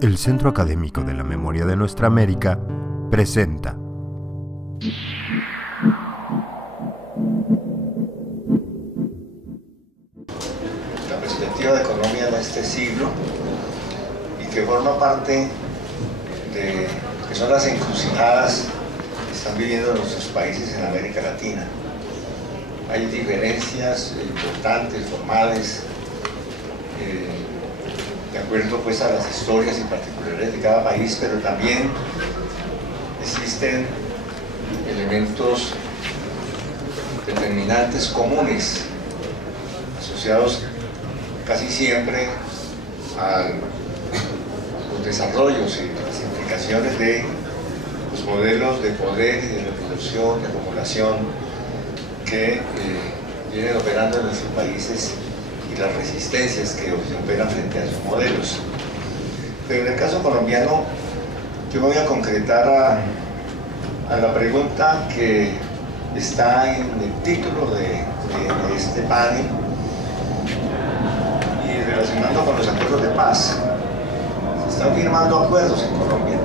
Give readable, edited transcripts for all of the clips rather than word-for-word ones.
El Centro Académico de la Memoria de Nuestra América presenta la perspectiva de Colombia en este siglo, y que forma parte de que son las encrucijadas que están viviendo nuestros países en América Latina. Hay diferencias importantes, formales, de acuerdo pues a las historias y particularidades de cada país, pero también existen elementos determinantes comunes asociados casi siempre a los desarrollos y las implicaciones de los modelos de poder y de reproducción, de acumulación que vienen operando en nuestros países y las resistencias que operan frente a esos modelos. Pero en el caso colombiano, yo me voy a concretar a la pregunta que está en el título de este panel y relacionando con los acuerdos de paz. Se están firmando acuerdos en Colombia,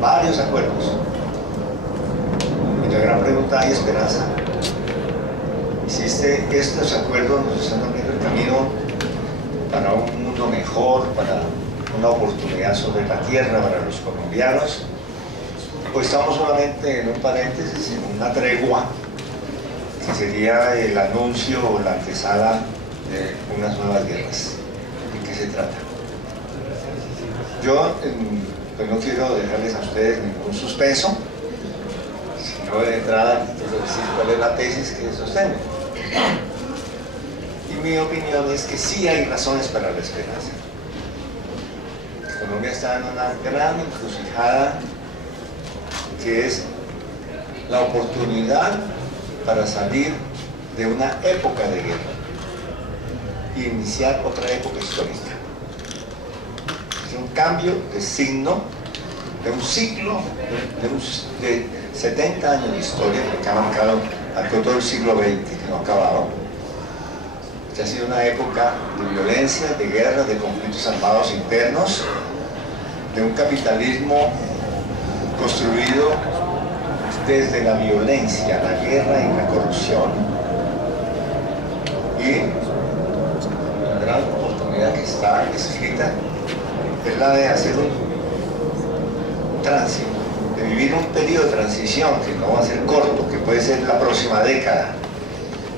varios acuerdos. Y la gran pregunta, ¿hay esperanza? Estos acuerdos nos están abriendo el camino para un mundo mejor, para una oportunidad sobre la tierra para los colombianos, o estamos solamente en un paréntesis, en una tregua que sería el anuncio o la antesala de unas nuevas guerras. ¿De qué se trata? Yo pues no quiero dejarles a ustedes ningún suspenso, sino de entrada quiero decir cuál es la tesis que sostengo. Y mi opinión es que sí hay razones para la esperanza. Colombia está en una gran encrucijada que es la oportunidad para salir de una época de guerra e iniciar otra época histórica. Es un cambio de signo, de un ciclo de 70 años de historia que ha marcado todo el siglo XX, que no ha acabado. Esta ha sido una época de violencia, de guerra, de conflictos armados internos, de un capitalismo construido desde la violencia, la guerra y la corrupción. Y la gran oportunidad que está escrita es la de hacer un tránsito, de vivir un periodo de transición que no va a ser corto, que puede ser la próxima década,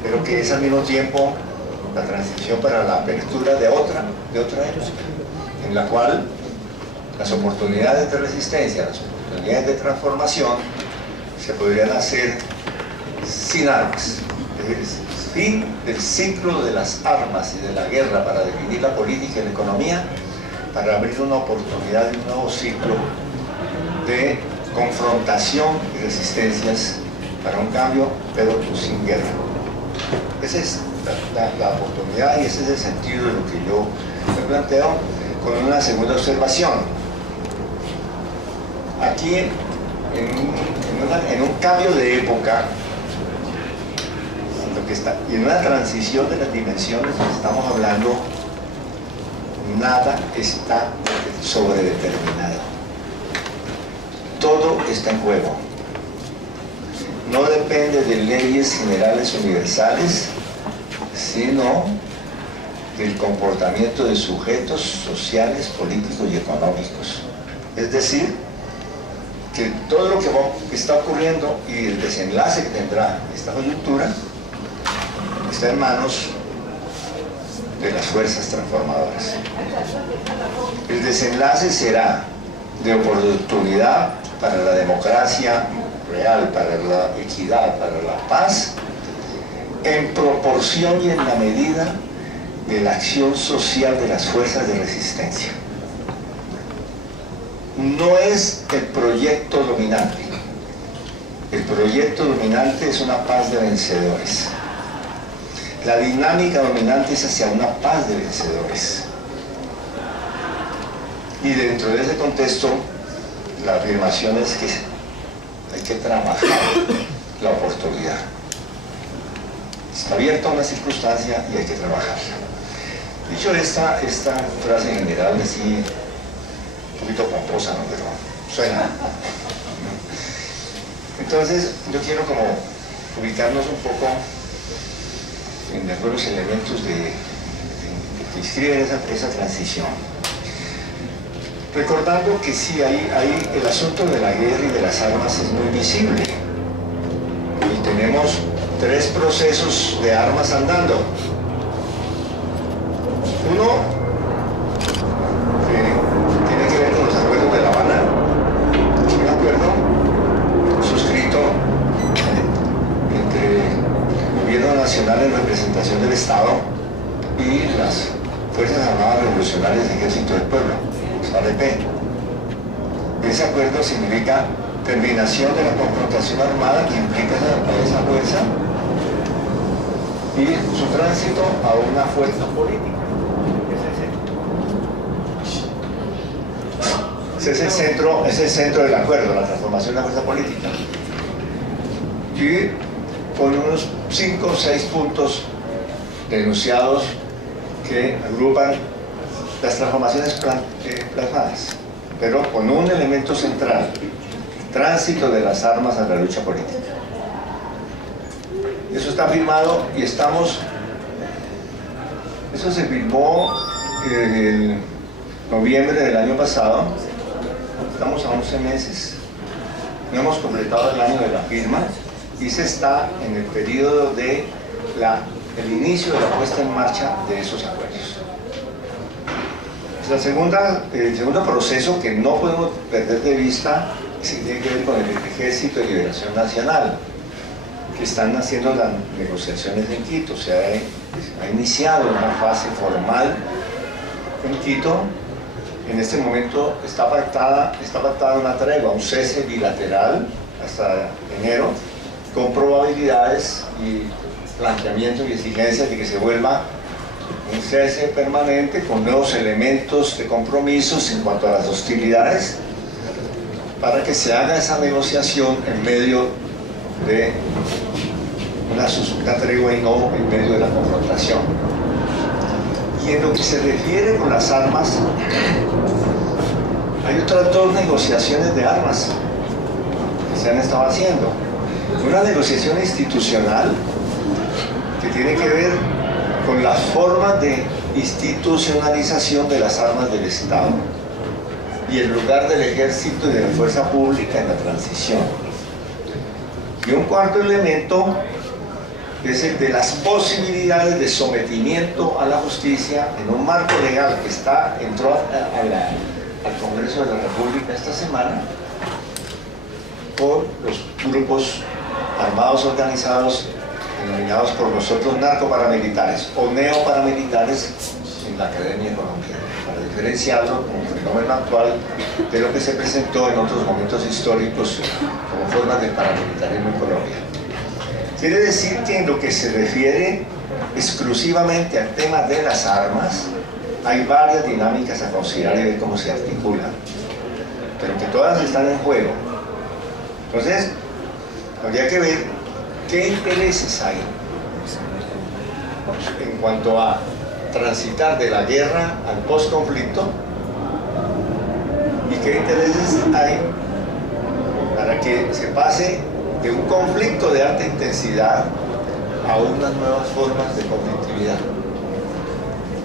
pero que es al mismo tiempo la transición para la apertura de otra época, en la cual las oportunidades de resistencia, las oportunidades de transformación se podrían hacer sin armas. Es el fin del ciclo de las armas y de la guerra para definir la política y la economía, para abrir una oportunidad de un nuevo ciclo de confrontación y resistencias para un cambio, pero sin guerra. Esa es la oportunidad y ese es el sentido de lo que yo me planteo con una segunda observación. Aquí, en un cambio de época, y en una transición de las dimensiones que estamos hablando, nada está sobredeterminado. Todo está en juego. No depende de leyes generales universales, sino del comportamiento de sujetos sociales, políticos y económicos. Es decir, que todo lo que está ocurriendo y el desenlace que tendrá esta coyuntura está en manos de las fuerzas transformadoras. El desenlace será de oportunidad para la democracia real, para la equidad, para la paz, en proporción y en la medida de la acción social de las fuerzas de resistencia. No es el proyecto dominante. El proyecto dominante es una paz de vencedores. La dinámica dominante es hacia una paz de vencedores. Y dentro de ese contexto, la afirmación es que hay que trabajar la oportunidad. Está abierta una circunstancia y hay que trabajarla. Dicho esta frase general, así poquito pomposa, ¿no? Pero suena. Entonces, yo quiero como ubicarnos un poco en algunos elementos que inscriben esa transición. Recordando que sí, ahí el asunto de la guerra y de las armas es muy visible. Y tenemos 3 procesos de armas andando. Uno, que tiene que ver con los acuerdos de La Habana. Un acuerdo suscrito entre el gobierno nacional en representación del Estado y las Fuerzas Armadas Revolucionarias del Ejército del Pueblo, ARP. Ese acuerdo significa terminación de la confrontación armada que implica esa fuerza y su tránsito a una fuerza política. Ese es el centro del acuerdo, la transformación de la fuerza política. Y con unos 5 o 6 puntos denunciados que agrupan las transformaciones plasmadas, pero con un elemento central: tránsito de las armas a la lucha política. Eso está firmado y estamos... Eso se firmó en noviembre del año pasado. Estamos a 11 meses. No hemos completado el año de la firma y se está en el periodo de el inicio de la puesta en marcha de esos acuerdos. El segundo proceso que no podemos perder de vista tiene que ver con el Ejército de Liberación Nacional, que están haciendo las negociaciones en Quito. Se ha iniciado una fase formal en Quito. En este momento está pactada una tregua, un cese bilateral hasta enero, con probabilidades y planteamientos y exigencias de que se vuelva un cese permanente con nuevos elementos de compromisos en cuanto a las hostilidades, para que se haga esa negociación en medio de una tregua y no en medio de la confrontación. Y en lo que se refiere con las armas, hay otras 2 negociaciones de armas que se han estado haciendo. Una negociación institucional que tiene que ver con las formas de institucionalización de las armas del Estado y el lugar del ejército y de la fuerza pública en la transición. Y un cuarto elemento es el de las posibilidades de sometimiento a la justicia en un marco legal que entró al Congreso de la República esta semana, por los grupos armados organizados denominados por nosotros narcoparamilitares o neoparamilitares en la Academia Colombiana, para diferenciarlo como fenómeno actual de lo que se presentó en otros momentos históricos como formas de paramilitarismo en Colombia. Quiere decir que en lo que se refiere exclusivamente al tema de las armas, hay varias dinámicas a considerar y ver cómo se articulan, pero que todas están en juego. Entonces, habría que ver qué intereses hay en cuanto a transitar de la guerra al postconflicto y qué intereses hay para que se pase de un conflicto de alta intensidad a unas nuevas formas de conflictividad.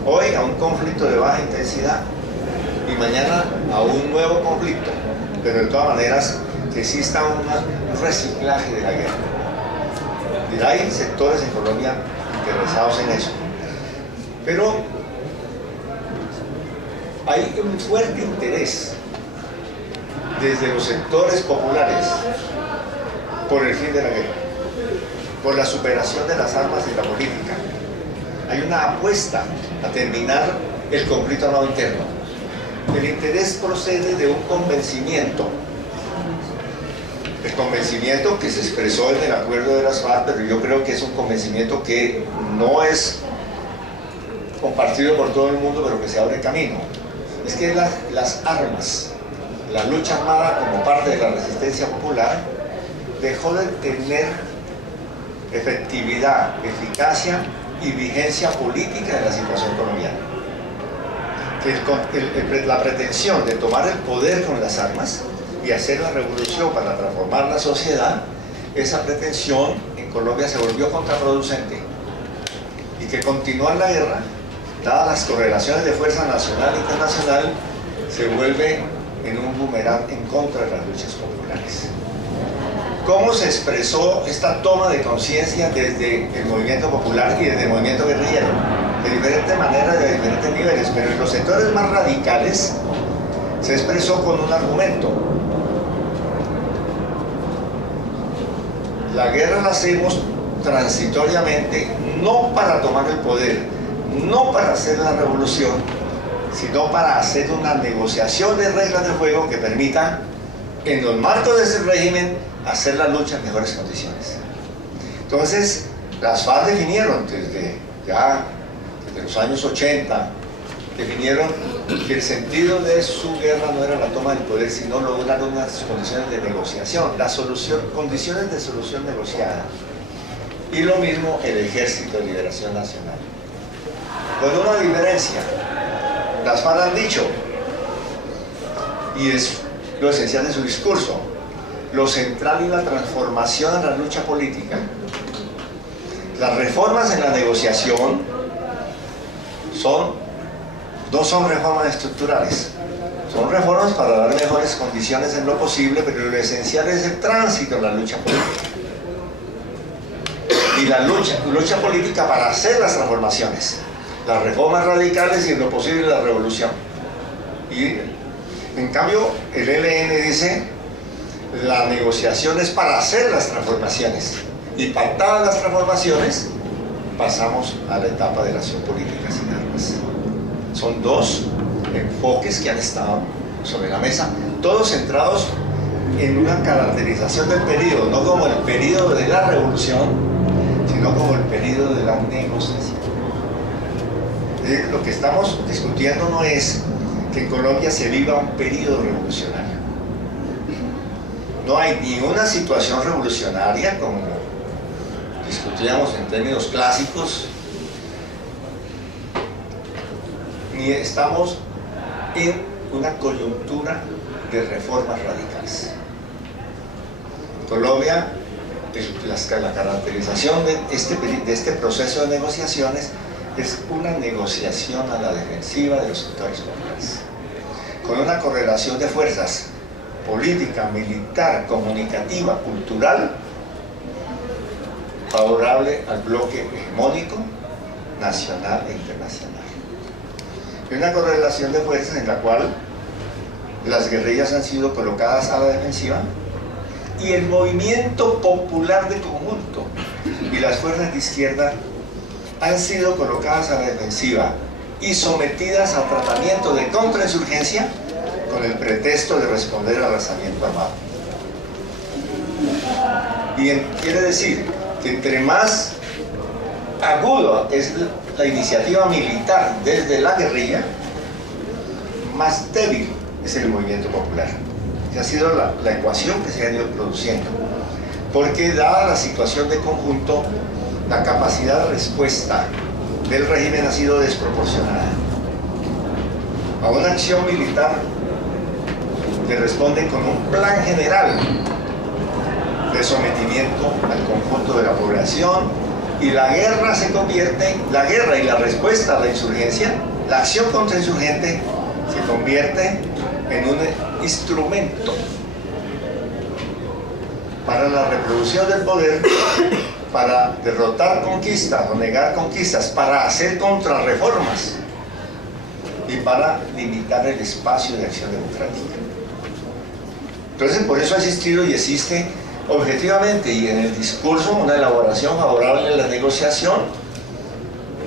Hoy a un conflicto de baja intensidad y mañana a un nuevo conflicto, pero de todas maneras que exista un reciclaje de la guerra. Y hay sectores en Colombia interesados en eso. Pero hay un fuerte interés desde los sectores populares por el fin de la guerra, por la superación de las armas y la política. Hay una apuesta a terminar el conflicto armado interno. El interés procede de un convencimiento. El convencimiento que se expresó en el acuerdo de las FARC, pero yo creo que es un convencimiento que no es compartido por todo el mundo, pero que se abre camino. Es que las armas, la lucha armada como parte de la resistencia popular, dejó de tener efectividad, eficacia y vigencia política en la situación colombiana. que la pretensión de tomar el poder con las armas y hacer la revolución para transformar la sociedad, esa pretensión en Colombia se volvió contraproducente, y que continuar la guerra, dadas las correlaciones de fuerza nacional e internacional, se vuelve en un boomerang en contra de las luchas populares. ¿Cómo se expresó esta toma de conciencia desde el movimiento popular y desde el movimiento guerrillero? De diferentes maneras, de diferentes niveles, pero en los sectores más radicales se expresó con un argumento. La guerra la hacemos transitoriamente, no para tomar el poder, no para hacer la revolución, sino para hacer una negociación de reglas de juego que permita, en los marcos de ese régimen, hacer la lucha en mejores condiciones. Entonces, las FARC definieron desde los años 80, definieron que el sentido de su guerra no era la toma del poder, sino lograr unas condiciones de negociación, condiciones de solución negociada. Y lo mismo el Ejército de Liberación Nacional. Con una diferencia, las FARC han dicho, y es lo esencial de su discurso, lo central es la transformación en la lucha política. Las reformas en la negociación no son reformas estructurales, son reformas para dar mejores condiciones en lo posible, pero lo esencial es el tránsito en la lucha política. Y la lucha política para hacer las transformaciones, las reformas radicales y en lo posible la revolución. Y en cambio el ELN dice, la negociación es para hacer las transformaciones, y pactadas las transformaciones pasamos a la etapa de la acción política sin armas. Son dos enfoques que han estado sobre la mesa, todos centrados en una caracterización del periodo, no como el periodo de la revolución, sino como el periodo de la negociación. Lo que estamos discutiendo no es que en Colombia se viva un periodo revolucionario. No hay ni una situación revolucionaria como discutíamos en términos clásicos, ni estamos en una coyuntura de reformas radicales. En Colombia, la caracterización de este proceso de negociaciones es una negociación a la defensiva de los sectores populares, con una correlación de fuerzas política, militar, comunicativa, cultural, favorable al bloque hegemónico, nacional e internacional. Y una correlación de fuerzas en la cual las guerrillas han sido colocadas a la defensiva y el movimiento popular de conjunto y las fuerzas de izquierda han sido colocadas a la defensiva y sometidas a tratamiento de contrainsurgencia con el pretexto de responder al alzamiento armado. Y quiere decir que entre más agudo es la iniciativa militar desde la guerrilla, más débil es el movimiento popular. Esa ha sido la ecuación que se ha ido produciendo, porque dada la situación de conjunto, la capacidad de respuesta del régimen ha sido desproporcionada. A una acción militar que responde con un plan general de sometimiento al conjunto de la población, y la guerra se convierte, la guerra y la respuesta a la insurgencia, la acción contrainsurgente se convierte en un instrumento para la reproducción del poder, para derrotar conquistas o negar conquistas, para hacer contrarreformas y para limitar el espacio de acción democrática. Entonces, por eso ha existido y existe objetivamente y en el discurso una elaboración favorable a la negociación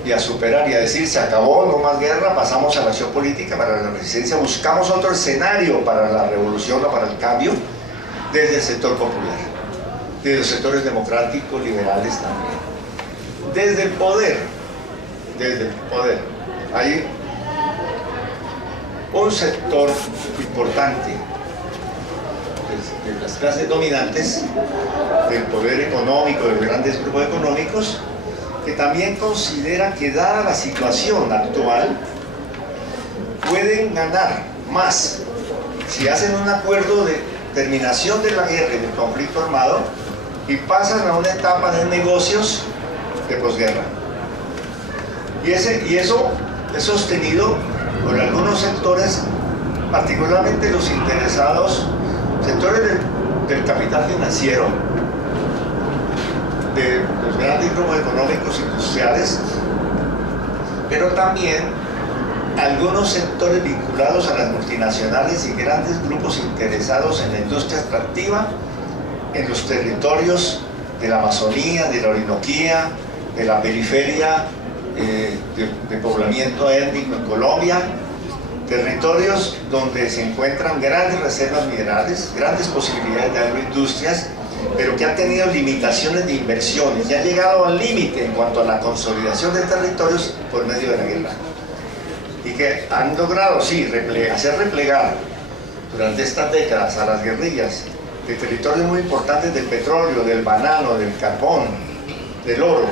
y a superar y a decir se acabó, no más guerra, pasamos a la acción política para la resistencia, buscamos otro escenario para la revolución o para el cambio desde el sector popular, desde los sectores democráticos, liberales también, desde el poder, hay un sector importante de las clases dominantes, del poder económico, de los grandes grupos económicos, que también considera que dada la situación actual, pueden ganar más si hacen un acuerdo de terminación de la guerra y del conflicto armado y pasan a una etapa de negocios de posguerra. Y eso es sostenido por algunos sectores, particularmente los interesados, sectores del capital financiero, de los grandes grupos económicos industriales, pero también algunos sectores vinculados a las multinacionales y grandes grupos interesados en la industria extractiva en los territorios de la Amazonía, de la Orinoquía, de la periferia de poblamiento étnico en Colombia, territorios donde se encuentran grandes reservas minerales, grandes posibilidades de agroindustrias, pero que han tenido limitaciones de inversiones y han llegado al límite en cuanto a la consolidación de territorios por medio de la guerra. Y que han logrado, sí, hacer replegar durante estas décadas a las guerrillas de territorios muy importantes del petróleo, del banano, del carbón, del oro,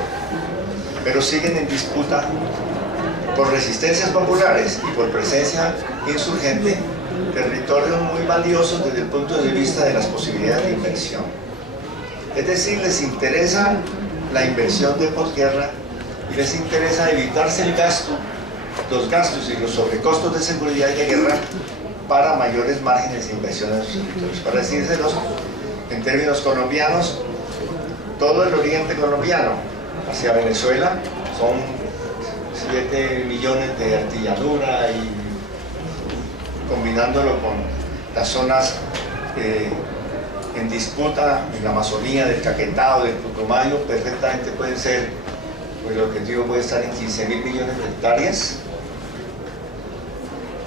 pero siguen en disputa por resistencias populares y por presencia insurgente, territorios muy valiosos desde el punto de vista de las posibilidades de inversión. Es decir, les interesa la inversión de posguerra y les interesa evitarse los gastos y los sobrecostos de seguridad y de guerra para mayores márgenes de inversión en los territorios. Para decírselos en términos colombianos, todo el oriente colombiano hacia Venezuela son 7 millones de artilladura y combinándolo con las zonas en disputa en la Amazonía, del Caquetá o del Putumayo, perfectamente pueden ser, pues el objetivo puede estar en 15.000 millones de hectáreas.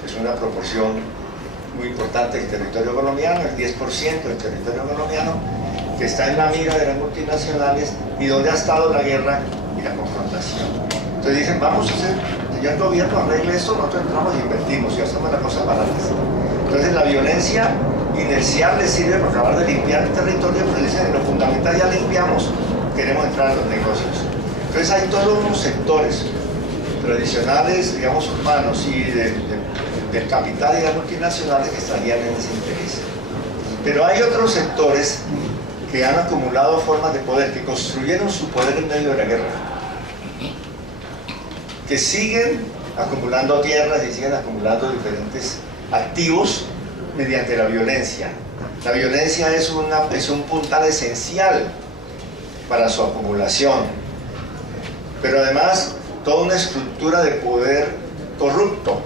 Es una proporción muy importante del territorio colombiano, el 10% del territorio colombiano, que está en la mira de las multinacionales y donde ha estado la guerra y la confrontación. Entonces dicen, vamos a hacer, señor gobierno, arregle esto, nosotros entramos y invertimos y hacemos las cosas baratas. Entonces la violencia inercial les sirve para acabar de limpiar el territorio, pero dicen, en lo fundamental ya limpiamos, queremos entrar a los negocios. Entonces hay todos unos sectores tradicionales, digamos, urbanos y del capital y las multinacionales que estarían en ese interés. Pero hay otros sectores que han acumulado formas de poder, que construyeron su poder en medio de la guerra, que siguen acumulando tierras y siguen acumulando diferentes activos mediante la violencia. La violencia es un puntal esencial para su acumulación, pero además toda una estructura de poder corrupto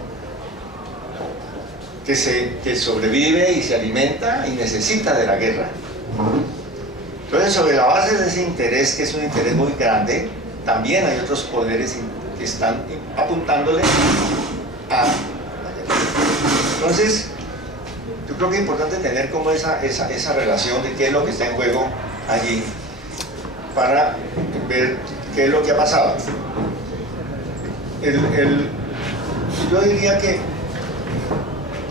que sobrevive y se alimenta y necesita de la guerra. Entonces, sobre la base de ese interés, que es un interés muy grande, también hay otros poderes que están apuntándole a la guerra. Entonces, yo creo que es importante tener como esa relación de qué es lo que está en juego allí para ver qué es lo que ha pasado. Yo diría que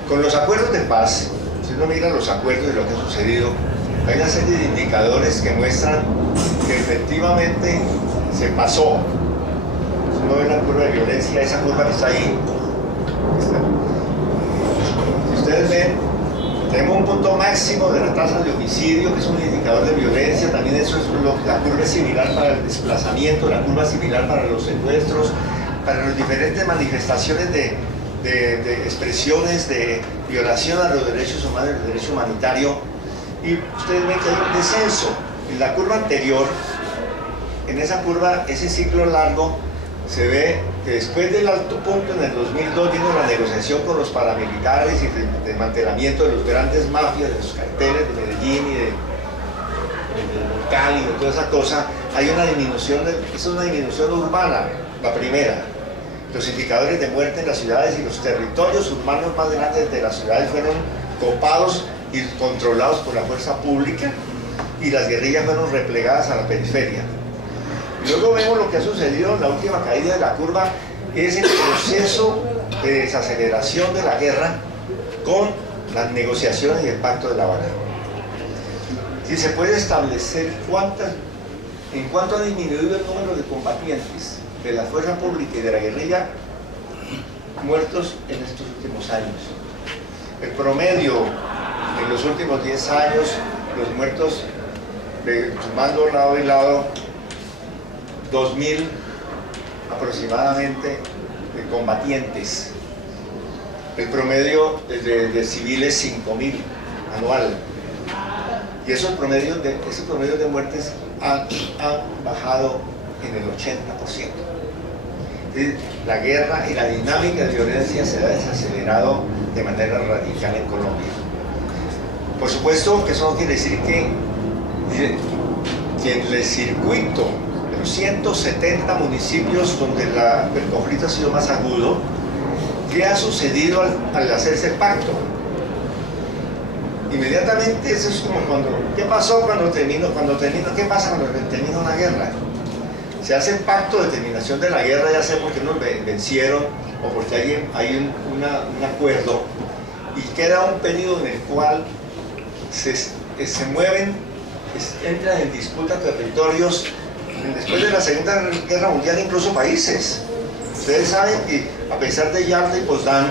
con los acuerdos de paz, si uno mira los acuerdos y lo que ha sucedido, hay una serie de indicadores que muestran que efectivamente se pasó. Si uno ve la curva de violencia, esa curva que está ahí, si ustedes ven, tenemos un punto máximo de la tasa de homicidio, que es un indicador de violencia. También eso es la curva es similar para el desplazamiento, la curva es similar para los secuestros, para las diferentes manifestaciones de expresiones de violación a los derechos humanos, el derecho humanitario. Y ustedes ven que hay un descenso. En la curva anterior, en esa curva, ese ciclo largo, se ve que después del alto punto en el 2002 vino la negociación con los paramilitares y el desmantelamiento de los grandes mafias, de los carteles de Medellín y de Cali, de toda esa cosa. Hay una disminución, es una disminución urbana, la primera. Los indicadores de muerte en las ciudades y los territorios urbanos más grandes de las ciudades fueron copados y controlados por la fuerza pública, y las guerrillas fueron replegadas a la periferia. Y luego vemos lo que ha sucedido en la última caída de la curva, es el proceso de desaceleración de la guerra con las negociaciones y el Pacto de La Habana. Si se puede establecer en cuánto ha disminuido el número de combatientes de la fuerza pública y de la guerrilla, muertos en estos últimos años. El promedio en los últimos 10 años, los muertos, sumando lado y lado, 2.000 aproximadamente de combatientes. El promedio de civiles 5.000 anual. Y esos promedios de muertes han bajado en el 80%. La guerra y la dinámica de violencia se ha desacelerado de manera radical en Colombia. Por supuesto que eso no quiere decir que en el circuito de los 170 municipios donde el conflicto ha sido más agudo, ¿qué ha sucedido al hacerse el pacto? Inmediatamente eso es como ¿qué pasó qué pasa cuando termina una guerra? Se hace el pacto de terminación de la guerra, ya sea porque nos vencieron o porque hay un acuerdo, y queda un periodo en el cual se mueven, entran en disputa territorios, después de la Segunda Guerra Mundial, incluso países. Ustedes saben que a pesar de Yalta y Potsdam,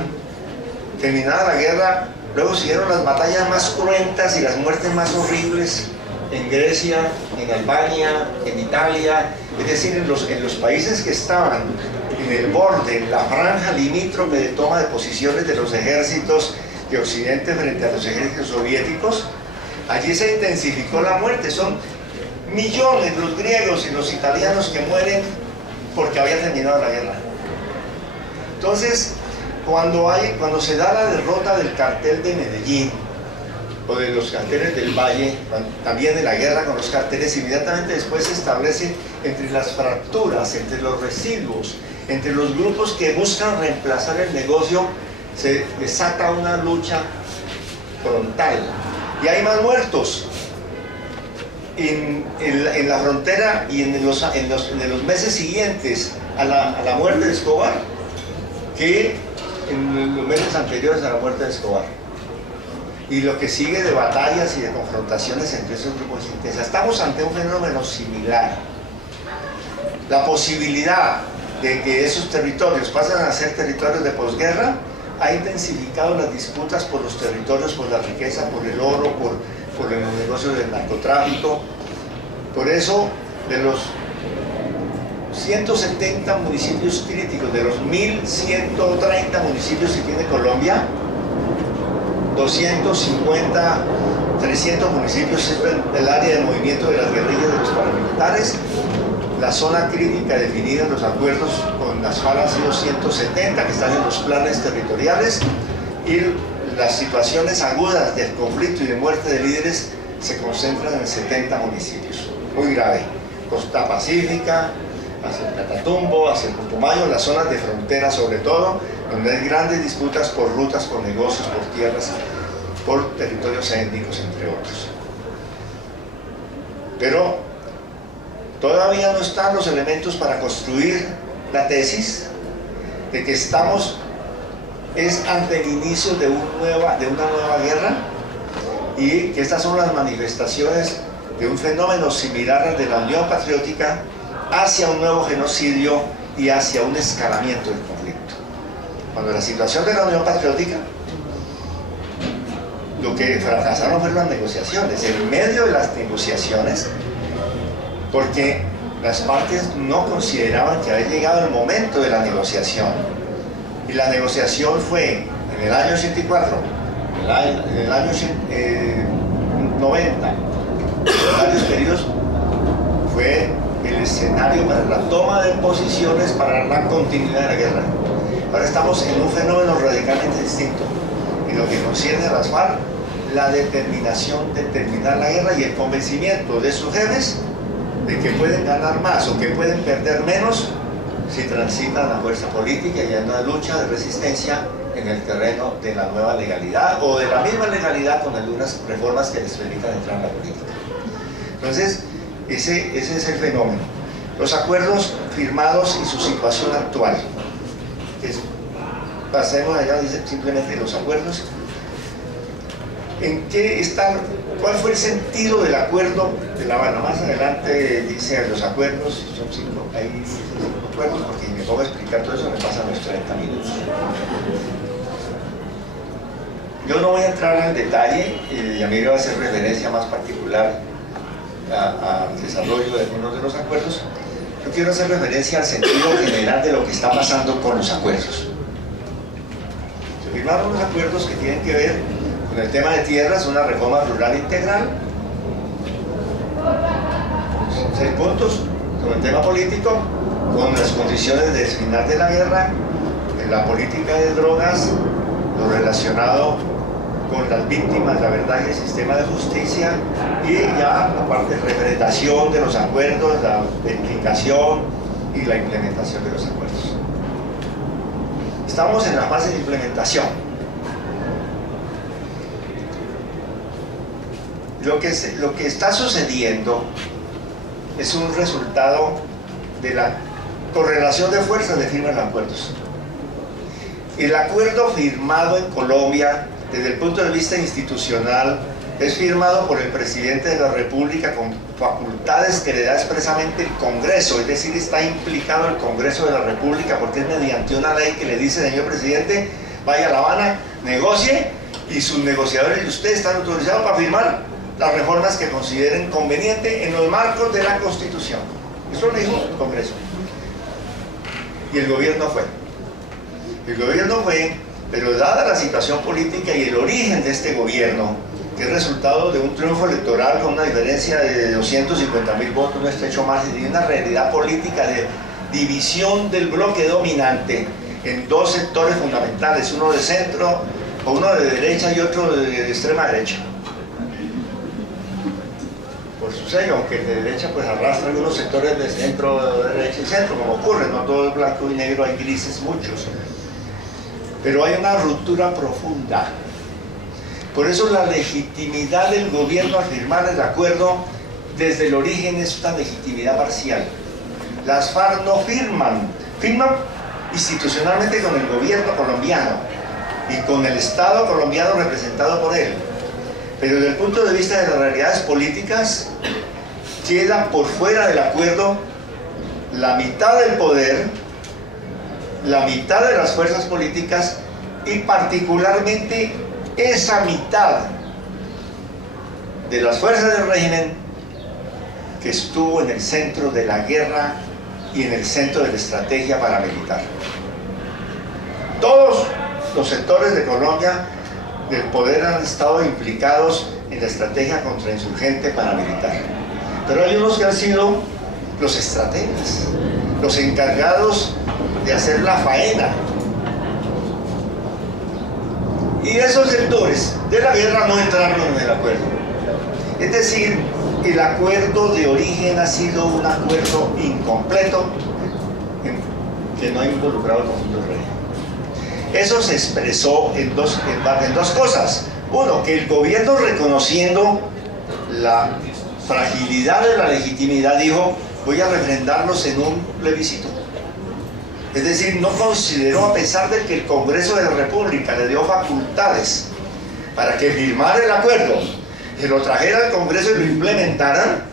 terminada la guerra, luego siguieron las batallas más cruentas y las muertes más horribles en Grecia, en Albania, en Italia, es decir, en los países que estaban en el borde, en la franja limítrofe de toma de posiciones de los ejércitos de Occidente frente a los ejércitos soviéticos. Allí se intensificó la muerte, son millones los griegos y los italianos que mueren porque había terminado la guerra. Entonces, cuando se da la derrota del cartel de Medellín o de los carteles del Valle, también de la guerra con los carteles, inmediatamente después se establece entre las fracturas, entre los residuos, entre los grupos que buscan reemplazar el negocio, se desata una lucha frontal y hay más muertos en la frontera y en los meses siguientes a la muerte de Escobar que en los meses anteriores a la muerte de Escobar, y lo que sigue de batallas y de confrontaciones entre esos grupos intensas. Estamos ante un fenómeno similar. La posibilidad de que esos territorios pasen a ser territorios de posguerra ha intensificado las disputas por los territorios, por la riqueza, por el oro, por los negocios del narcotráfico. Por eso, de los 170 municipios críticos, de los 1.130 municipios que tiene Colombia, 250, 300 municipios es el área de movimiento de las guerrillas de los paramilitares. La zona crítica definida en los acuerdos con las FARC ha sido 170, que están en los planes territoriales, y las situaciones agudas del conflicto y de muerte de líderes se concentran en 70 municipios. Muy grave. Costa Pacífica, hacia el Catatumbo, hacia el Putumayo, las zonas de frontera sobre todo, donde hay grandes disputas por rutas, por negocios, por tierras, por territorios étnicos, entre otros. Pero todavía no están los elementos para construir la tesis de que estamos ante el inicio de una nueva guerra, y que estas son las manifestaciones de un fenómeno similar al de la Unión Patriótica hacia un nuevo genocidio y hacia un escalamiento del conflicto. Cuando la situación de la Unión Patriótica, lo que fracasaron fueron las negociaciones. En medio de las negociaciones, porque las partes no consideraban que había llegado el momento de la negociación, y la negociación fue en el año 84, en el año 90, en varios periodos, fue el escenario para la toma de posiciones para la continuidad de la guerra. Ahora estamos en un fenómeno radicalmente distinto. En lo que concierne a las FARC, la determinación de terminar la guerra y el convencimiento de sus jefes de que pueden ganar más o que pueden perder menos si transitan la fuerza política y hay una lucha de resistencia en el terreno de la nueva legalidad o de la misma legalidad con algunas reformas que les permitan entrar en la política. Entonces, ese es el fenómeno. Los acuerdos firmados y su situación actual. Pasemos allá, dice simplemente los acuerdos. ¿En qué están ¿Cuál fue el sentido del acuerdo de La Habana? Más adelante dice los acuerdos, son 5 acuerdos, porque me pongo a explicar todo eso, me pasan los 30 minutos. Yo no voy a entrar en detalle, y a mí me va a hacer referencia más particular al desarrollo de algunos de los acuerdos. Yo quiero hacer referencia al sentido general de lo que está pasando con los acuerdos. Se firmaron unos acuerdos que tienen que ver con el tema de tierras, una reforma rural integral, 6 puntos, con el tema político, con las condiciones de final de la guerra, en la política de drogas, lo relacionado con las víctimas, la verdad y el sistema de justicia, y ya la parte de representación de los acuerdos, la verificación y la implementación de los acuerdos. Estamos en la fase de implementación. Lo que está sucediendo es un resultado de la correlación de fuerzas de firma de acuerdos. El acuerdo firmado en Colombia, desde el punto de vista institucional, es firmado por el presidente de la República con facultades que le da expresamente el Congreso, es decir, está implicado el Congreso de la República porque es mediante una ley que le dice: señor presidente, vaya a La Habana, negocie, y sus negociadores y ustedes están autorizados para firmar las reformas que consideren conveniente en los marcos de la Constitución. Eso lo dijo el Congreso. Y el gobierno fue. El gobierno fue, pero dada la situación política y el origen de este gobierno, que es resultado de un triunfo electoral con una diferencia de 250.000 votos, un estrecho margen, y una realidad política de división del bloque dominante en 2 sectores fundamentales, uno de centro, o uno de derecha y otro de extrema derecha. Por su sello, aunque el de derecha pues arrastra algunos sectores de centro, de derecha y centro, como ocurre, no todo es blanco y negro, hay grises muchos. Pero hay una ruptura profunda. Por eso la legitimidad del gobierno al firmar el acuerdo desde el origen es una legitimidad parcial. Las FARC no firman institucionalmente con el gobierno colombiano y con el Estado colombiano representado por él. Pero desde el punto de vista de las realidades políticas, queda por fuera del acuerdo la mitad del poder, la mitad de las fuerzas políticas y particularmente esa mitad de las fuerzas del régimen que estuvo en el centro de la guerra y en el centro de la estrategia paramilitar. Todos los sectores de Colombia del poder han estado implicados en la estrategia contrainsurgente paramilitar. Pero hay unos que han sido los estrategas, los encargados de hacer la faena. Y esos sectores de la guerra no entraron en el acuerdo. Es decir, el acuerdo de origen ha sido un acuerdo incompleto que no ha involucrado al conjunto del régimen. Eso se expresó en dos cosas. Uno, que el gobierno, reconociendo la fragilidad de la legitimidad, dijo: voy a refrendarlos en un plebiscito. Es decir, no consideró, a pesar de que el Congreso de la República le dio facultades para que firmara el acuerdo, que lo trajera al Congreso y lo implementaran,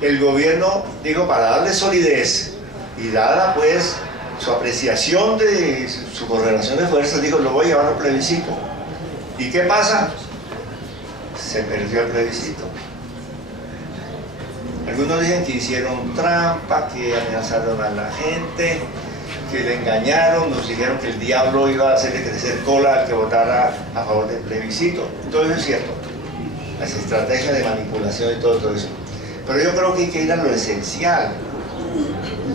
el gobierno dijo, para darle solidez y dada pues su apreciación de su correlación de fuerzas, dijo: lo voy a llevar al plebiscito. ¿Y qué pasa? Se perdió el plebiscito. Algunos dicen que hicieron trampa, que amenazaron a la gente, que le engañaron, nos dijeron que el diablo iba a hacerle crecer cola al que votara a favor del plebiscito. Todo eso es cierto, las estrategias de manipulación y todo eso. Pero yo creo que hay que ir a lo esencial,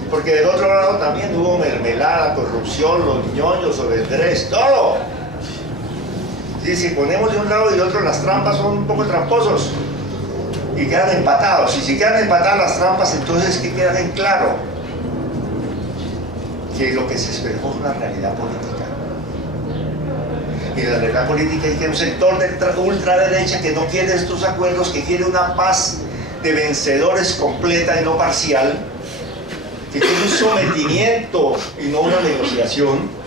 porque del otro lado también hubo mermelada, corrupción, los ñoños, sobredrés, todo. Sí, si ponemos de un lado y de otro, las trampas son un poco tramposos y quedan empatados. Y si quedan empatadas las trampas, entonces que queda en claro que lo que se esperó es una realidad política. Y la realidad política es que hay un sector de ultraderecha que no quiere estos acuerdos, que quiere una paz de vencedores completa y no parcial, que quiere un sometimiento y no una negociación,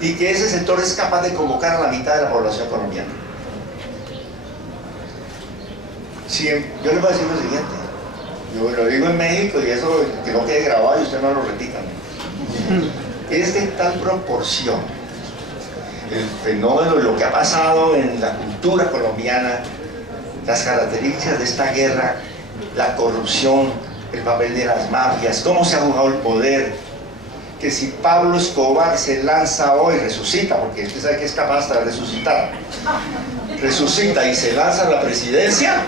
y que ese sector es capaz de convocar a la mitad de la población colombiana. yo les voy a decir lo siguiente, yo lo digo en México y eso que no quede grabado y ustedes no lo repitan. Es de tal proporción el fenómeno, lo que ha pasado en la cultura colombiana, las características de esta guerra, la corrupción, el papel de las mafias, cómo se ha jugado el poder, que si Pablo Escobar se lanza hoy, resucita, porque usted sabe que es capaz de resucitar, resucita y se lanza a la presidencia,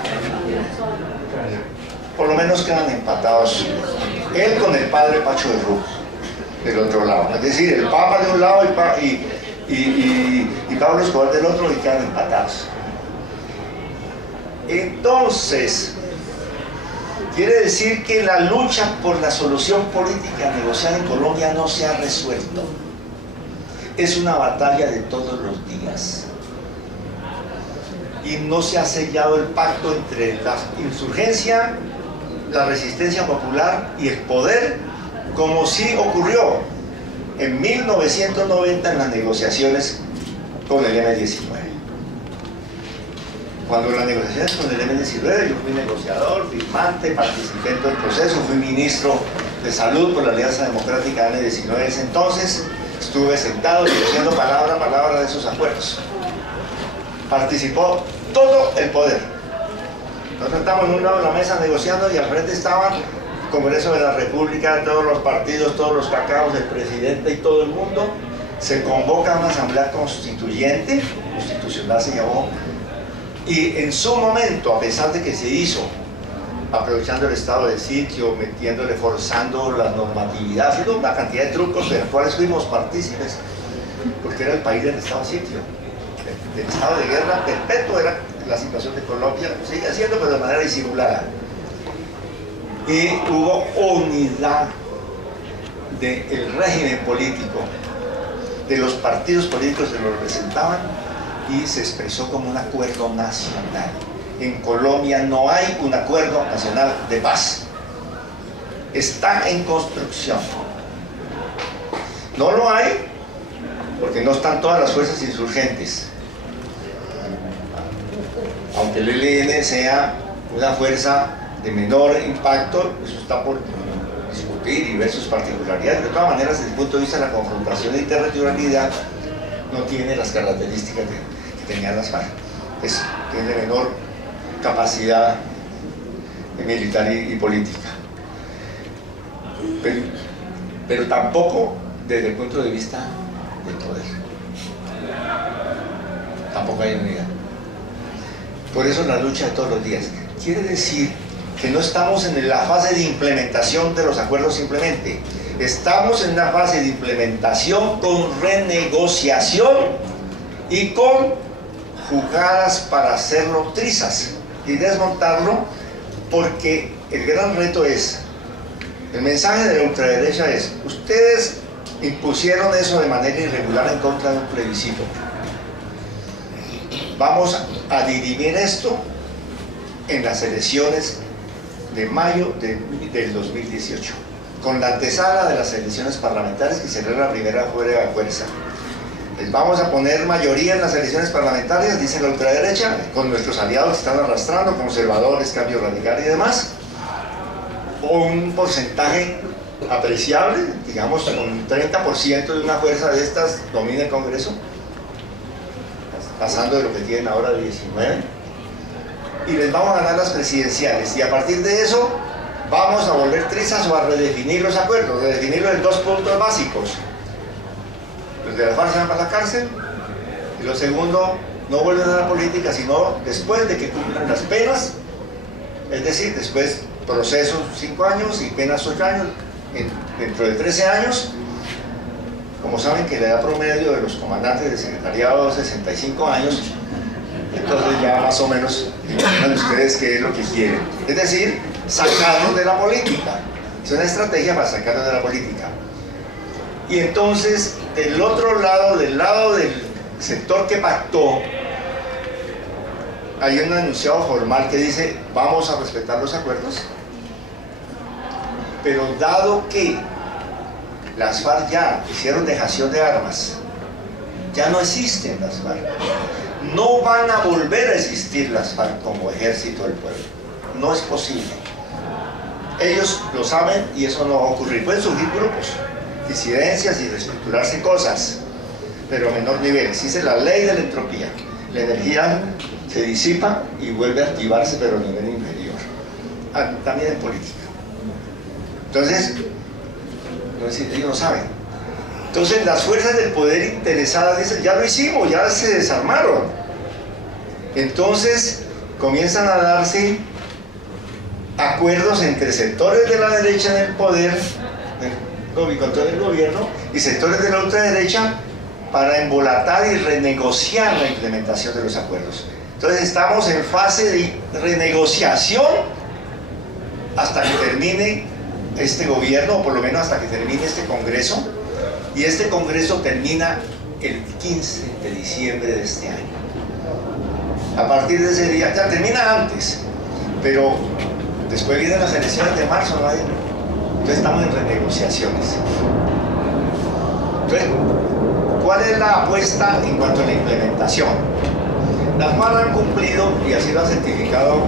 por lo menos quedan empatados, él con el padre Pacho de Rú del otro lado, es decir, el Papa de un lado y Pablo Escobar del otro, y quedan empatados. Entonces, quiere decir que la lucha por la solución política negociada en Colombia no se ha resuelto. Es una batalla de todos los días. Y no se ha sellado el pacto entre la insurgencia, la resistencia popular y el poder, como sí ocurrió en 1990 en las negociaciones con el M-19. Cuando las negociaciones con el M-19, yo fui negociador, firmante, participé en todo el proceso, fui ministro de Salud por la Alianza Democrática M-19 en ese entonces, estuve sentado negociando palabra a palabra de esos acuerdos. Participó todo el poder. Nosotros estábamos en un lado de la mesa negociando y al frente estaban el Congreso de la República, todos los partidos, todos los cacaos, el presidente y todo el mundo. Se convoca una asamblea constitucional, se llamó, y en su momento, a pesar de que se hizo, aprovechando el estado de sitio, metiéndole, forzando la normatividad, haciendo una cantidad de trucos de los cuales fuimos partícipes, porque era el país del estado de sitio, del estado de guerra perpetuo era la situación de Colombia, sigue siendo, pero de manera disimulada. Y hubo unidad del régimen político, de los partidos políticos que lo representaban, y se expresó como un acuerdo nacional. En Colombia no hay un acuerdo nacional de paz. Está en construcción. No lo hay porque no están todas las fuerzas insurgentes. Aunque el ELN sea una fuerza de menor impacto, eso está por discutir y ver sus particularidades. De todas maneras, desde el punto de vista de la confrontación y territorialidad, no tiene las características que tenían las FARC. Tiene menor capacidad militar y política. Pero tampoco desde el punto de vista del poder. Tampoco hay unidad. Por eso la lucha de todos los días. Quiere decir que no estamos en la fase de implementación de los acuerdos simplemente. Estamos en una fase de implementación con renegociación y con jugadas para hacerlo trizas y desmontarlo, porque el gran reto es, el mensaje de la ultraderecha es, ustedes impusieron eso de manera irregular en contra de un plebiscito. Vamos a dirimir esto en las elecciones de mayo del 2018. Con la antesala de las elecciones parlamentarias, que será la primera fuera de fuerza. Les vamos a poner mayoría en las elecciones parlamentarias, dice la ultraderecha, con nuestros aliados que están arrastrando, conservadores, Cambio Radical y demás, un porcentaje apreciable, digamos con un 30% de una fuerza de estas domina el Congreso, pasando de lo que tienen ahora de 19, y les vamos a dar las presidenciales, y a partir de eso vamos a volver trizas o a redefinir los acuerdos, redefinirlos en dos puntos básicos. Los de la FARC se van para la cárcel, y lo segundo, no vuelven a la política, sino después de que cumplan las penas, es decir, después procesos 5 años y penas 8 años, dentro de 13 años, como saben que la edad promedio de los comandantes de secretariado es 65 años, entonces ya más o menos imaginan ustedes qué es lo que quieren. Es decir, sacarlos de la política. Es una estrategia para sacarlos de la política. Y entonces, del otro lado, del lado del sector que pactó, hay un enunciado formal que dice, vamos a respetar los acuerdos, pero dado que las FARC ya hicieron dejación de armas, ya no existen las FARC, no van a volver a existir las FARC como ejército del pueblo. no es posible. Ellos lo saben y eso no va a ocurrir. Pueden surgir grupos, disidencias y reestructurarse cosas, pero a menor nivel. Existe la ley de la entropía. La energía se disipa y vuelve a activarse, pero a nivel inferior. También en política. Entonces, ellos lo saben. Entonces las fuerzas del poder interesadas dicen, ya lo hicimos, ya se desarmaron. Entonces comienzan a darse acuerdos entre sectores de la derecha en el poder, con todo el gobierno, y sectores de la ultraderecha para embolatar y renegociar la implementación de los acuerdos. Entonces estamos en fase de renegociación hasta que termine este gobierno, o por lo menos hasta que termine este Congreso, y este Congreso termina el 15 de diciembre de este año. A partir de ese día, ya termina antes, pero después vienen las elecciones de marzo, ¿no? Entonces estamos en renegociaciones. Entonces, ¿cuál es la apuesta en cuanto a la implementación? Las FARC han cumplido, y así lo ha certificado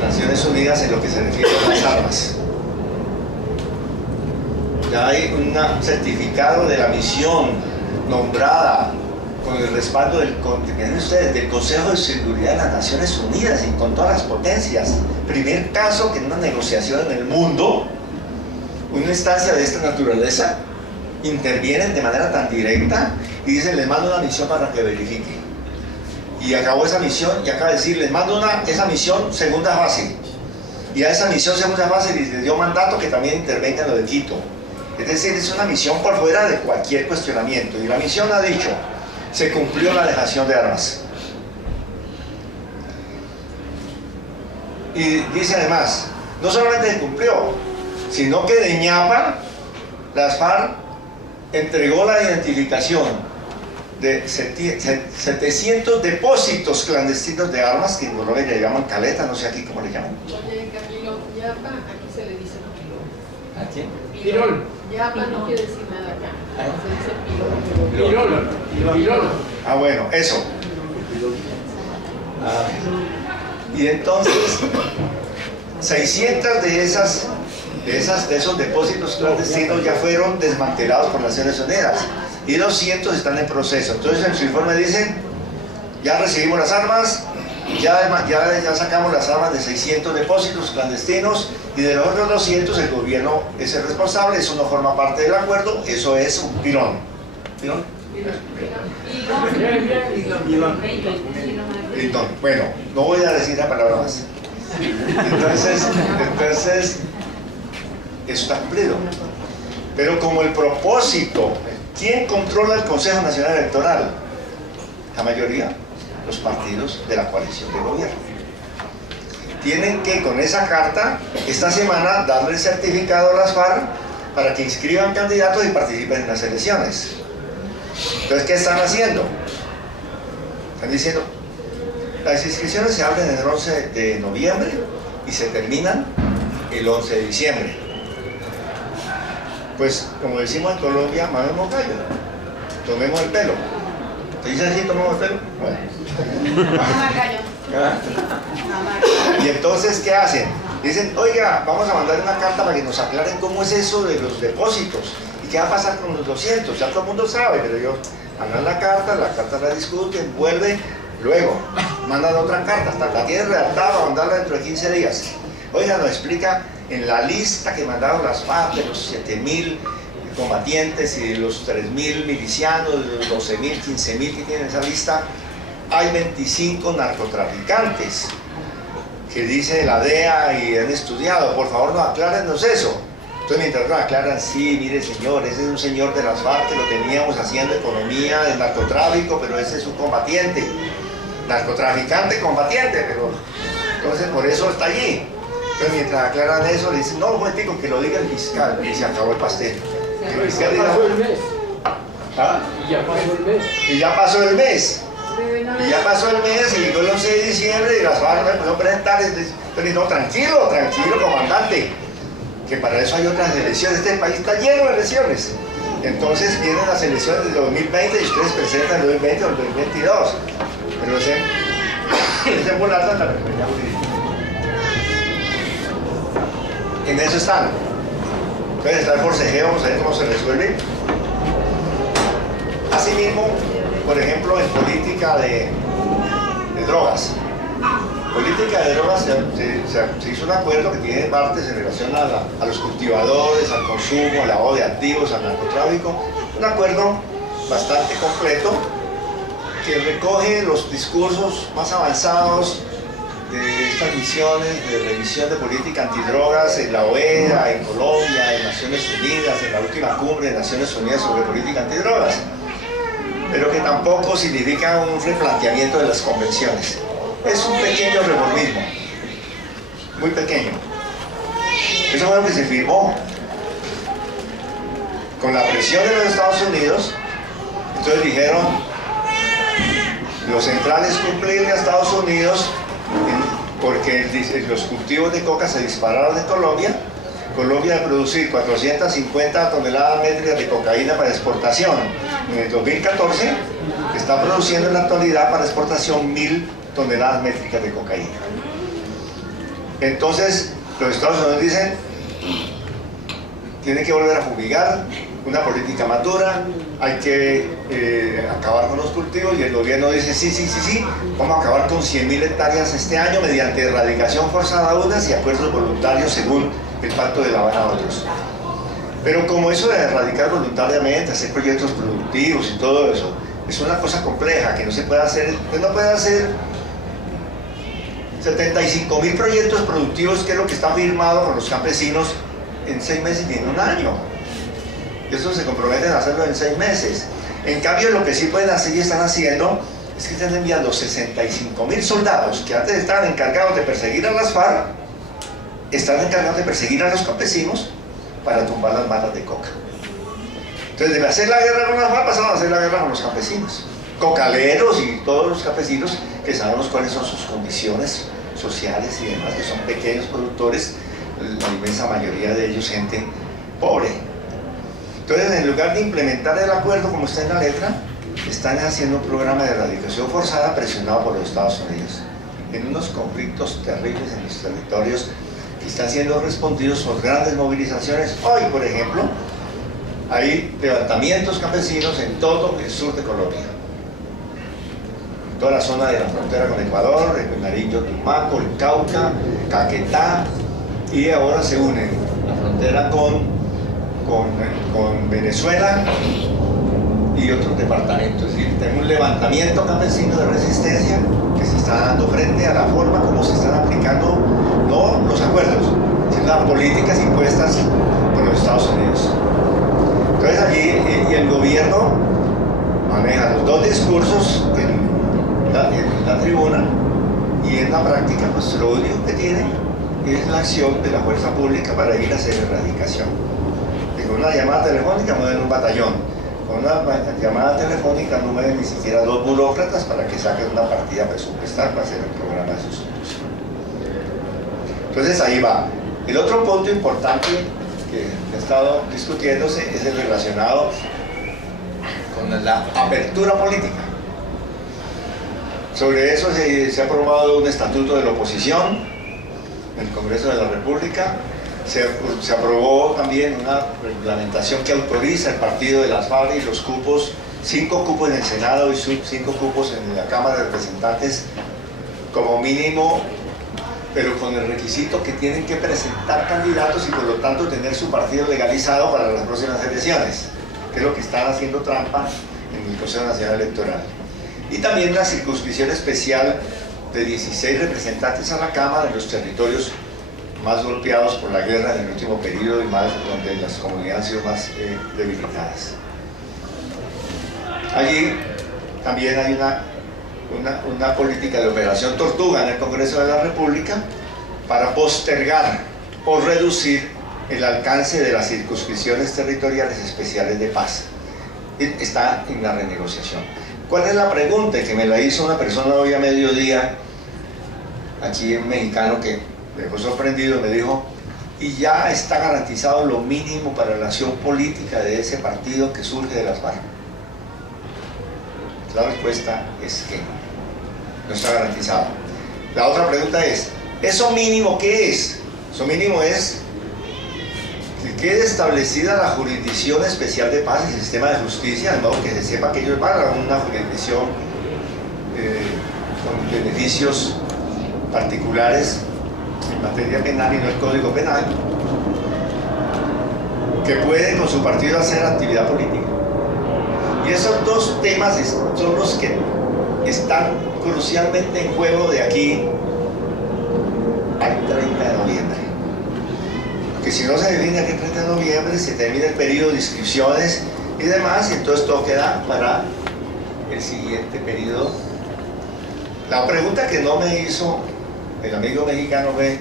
Naciones Unidas en lo que se refiere a las armas. Ya hay un certificado de la misión nombrada con el respaldo del Consejo de Seguridad de las Naciones Unidas y con todas las potencias. Primer caso que en una negociación en el mundo, una instancia de esta naturaleza intervienen de manera tan directa y dicen, les mando una misión para que verifique. Y acabó esa misión y acaba de decir, les mando esa misión segunda fase. Y a esa misión segunda fase les dio mandato que también intervenga en lo de Quito. Es decir, es una misión por fuera de cualquier cuestionamiento. Y la misión ha dicho, se cumplió la dejación de armas. Y dice además, no solamente se cumplió, sino que de ñapa, las FARC entregó la identificación de 700 depósitos clandestinos de armas, que en Colombia le llaman caleta, no sé aquí cómo le llaman. Oye, Camilo, ñapa, aquí se le dice pilón. ¿A quién? Pilón. Ñapa no quiere decir nada acá. Se dice pilón. Pilón. Ah, bueno, eso. Y entonces, 600 de esos depósitos clandestinos ya fueron desmantelados por Naciones Unidas y 200 están en proceso. Entonces en su informe dicen, ya recibimos las armas, ya sacamos las armas de 600 depósitos clandestinos y de los otros 200 el gobierno es el responsable, eso no forma parte del acuerdo, eso es un pilón. ¿Pilón? Pilón. Bueno, no voy a decir la palabra más. Entonces eso está cumplido. Pero como el propósito, ¿quién controla el Consejo Nacional Electoral? La mayoría, los partidos de la coalición de gobierno. Tienen que, con esa carta, esta semana, darle el certificado a las FARC para que inscriban candidatos y participen en las elecciones. Entonces, ¿qué están haciendo? Están diciendo, las inscripciones se abren el 11 de noviembre y se terminan el 11 de diciembre. Pues, como decimos en Colombia, mamemos gallo, tomemos el pelo. ¿Te dicen así, tomemos el pelo? Bueno. Y entonces, ¿qué hacen? Dicen, oiga, vamos a mandar una carta para que nos aclaren cómo es eso de los depósitos y qué va a pasar con los 200. Ya todo el mundo sabe, pero ellos mandan la carta la discuten, vuelven, luego mandan otra carta, hasta la tienen redactada para mandarla dentro de 15 días. Oiga, nos explica en la lista que mandaron las FARC de los 7.000 combatientes y de los 3.000 milicianos, de los 12.000, 15.000 que tienen esa lista, hay 25 narcotraficantes que dice la DEA y han estudiado, por favor no aclárenos eso. Entonces mientras nos aclaran, sí, mire señor, ese es un señor de las FARC que lo teníamos haciendo economía del narcotráfico, pero ese es un combatiente, narcotraficante combatiente, pero entonces por eso está allí. Entonces mientras aclaran eso, le dicen, no, un momentico, que lo diga el fiscal, y se acabó el pastel. Y el fiscal pasó el mes. ¿Ah? Y ya pasó el mes. Y ya pasó el mes. Y ya pasó el mes y llegó el 11 de diciembre y las FARC no pudieron presentar. Entonces, no, tranquilo, comandante, que para eso hay otras elecciones. Este país está lleno de elecciones. Entonces vienen las elecciones del 2020 y ustedes presentan el 2020 o el 2022. Pero ese volata la responsabilidad jurídica. en eso están. Entonces está el forcejeo, vamos a ver cómo se resuelve. Asimismo, por ejemplo, en política de drogas. Política de drogas se hizo un acuerdo que tiene partes en relación a los cultivadores, al consumo, al lavado de activos, al narcotráfico. Un acuerdo bastante completo que recoge los discursos más avanzados de estas misiones de revisión de política antidrogas en la OEA, en Colombia, en Naciones Unidas, en la última cumbre de Naciones Unidas sobre política antidrogas, pero que tampoco significa un replanteamiento de las convenciones. Es un pequeño reformismo, muy pequeño. Eso fue lo que se firmó con la presión de los Estados Unidos. Entonces dijeron, lo central es cumplirle a Estados Unidos, porque los cultivos de coca se dispararon en Colombia. Colombia de producir 450 toneladas métricas de cocaína para exportación en el 2014, está produciendo en la actualidad para exportación 1000 toneladas métricas de cocaína. Entonces los Estados Unidos dicen, tiene que volver a fumigar, una política madura, hay que acabar con los cultivos, y el gobierno dice sí, vamos a acabar con 100.000 hectáreas este año mediante erradicación forzada de unas y acuerdos voluntarios según el Pacto de La Habana otros. Pero como eso de erradicar voluntariamente, hacer proyectos productivos y todo eso, es una cosa compleja que no se puede hacer. Usted no puede hacer 75.000 proyectos productivos, que es lo que está firmado con los campesinos, en 6 meses y en un año. Eso se comprometen a hacerlo en 6 meses. En cambio, lo que sí pueden hacer y están haciendo es que están enviando 65.000 soldados que antes estaban encargados de perseguir a las FARC, están encargados de perseguir a los campesinos para tumbar las matas de coca. Entonces, de hacer la guerra con las FARC, pasaron a hacer la guerra con los campesinos, cocaleros y todos los campesinos, que sabemos cuáles son sus condiciones sociales y demás, que son pequeños productores, la inmensa mayoría de ellos gente pobre. Entonces, en lugar de implementar el acuerdo como está en la letra, están haciendo un programa de erradicación forzada presionado por los Estados Unidos, en unos conflictos terribles en los territorios que están siendo respondidos por grandes movilizaciones. Hoy, por ejemplo, hay levantamientos campesinos en todo el sur de Colombia, en toda la zona de la frontera con Ecuador, el Nariño, Tumaco, el Cauca, Caquetá, y ahora se unen la frontera con Venezuela y otros departamentos. Es decir, tenemos un levantamiento campesino de resistencia que se está dando frente a la forma como se están aplicando no los acuerdos, sino las políticas impuestas por los Estados Unidos. Entonces allí el gobierno maneja los dos discursos en la tribuna, y en la práctica pues lo único que tiene es la acción de la fuerza pública para ir a hacer erradicación. Y con una llamada telefónica mueven un batallón, con una llamada telefónica no mueven ni siquiera 2 burócratas para que saquen una partida presupuestal para hacer el programa de sustitución. Entonces ahí va. El otro punto importante que ha estado discutiéndose es el relacionado con la apertura política. Sobre eso se ha aprobado un estatuto de la oposición en el Congreso de la República. Se aprobó también una reglamentación que autoriza el partido de las FARC y los cupos, 5 cupos en el Senado y 5 cupos en la Cámara de Representantes como mínimo, pero con el requisito que tienen que presentar candidatos y por lo tanto tener su partido legalizado para las próximas elecciones, que es lo que están haciendo trampa en el Consejo Nacional Electoral. Y también la circunscripción especial de 16 representantes a la Cámara en los territorios más golpeados por la guerra en el último periodo y más donde las comunidades han sido más debilitadas. Allí también hay una política de operación Tortuga en el Congreso de la República para postergar o reducir el alcance de las circunscripciones territoriales especiales de paz. Está en la renegociación. ¿Cuál es la pregunta? Que me la hizo una persona hoy a mediodía, aquí en mexicano, que me dejó sorprendido, me dijo, ¿y ya está garantizado lo mínimo para la acción política de ese partido que surge de las FARC? La respuesta es que no está garantizado. La otra pregunta es, ¿eso mínimo qué es? Eso mínimo es quede establecida la jurisdicción especial de paz y sistema de justicia, de modo que se sepa que ellos van a una jurisdicción con beneficios particulares en materia penal y no el Código Penal, que pueden con su partido hacer actividad política. Y esos dos temas son los que están crucialmente en juego de aquí al 30 de noviembre. Porque si no se define aquí el 30 de noviembre, se termina el periodo de inscripciones y demás, y entonces todo queda para el siguiente periodo. La pregunta que no me hizo el amigo mexicano fue: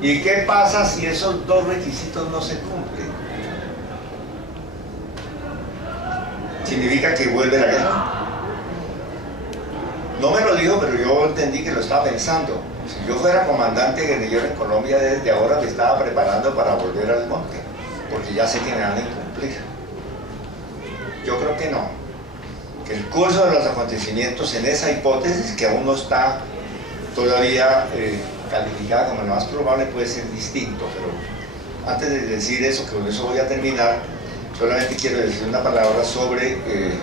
¿y qué pasa si esos dos requisitos no se cumplen? ¿Significa que vuelve la guerra? No me lo dijo, pero yo entendí que lo estaba pensando. Si yo fuera comandante guerrillero en Colombia, desde ahora me estaba preparando para volver al monte, porque ya sé que me van a incumplir. Yo creo que no. Que el curso de los acontecimientos en esa hipótesis, que aún no está todavía calificada como la más probable, puede ser distinto. Pero antes de decir eso, que con eso voy a terminar, solamente quiero decir una palabra sobre el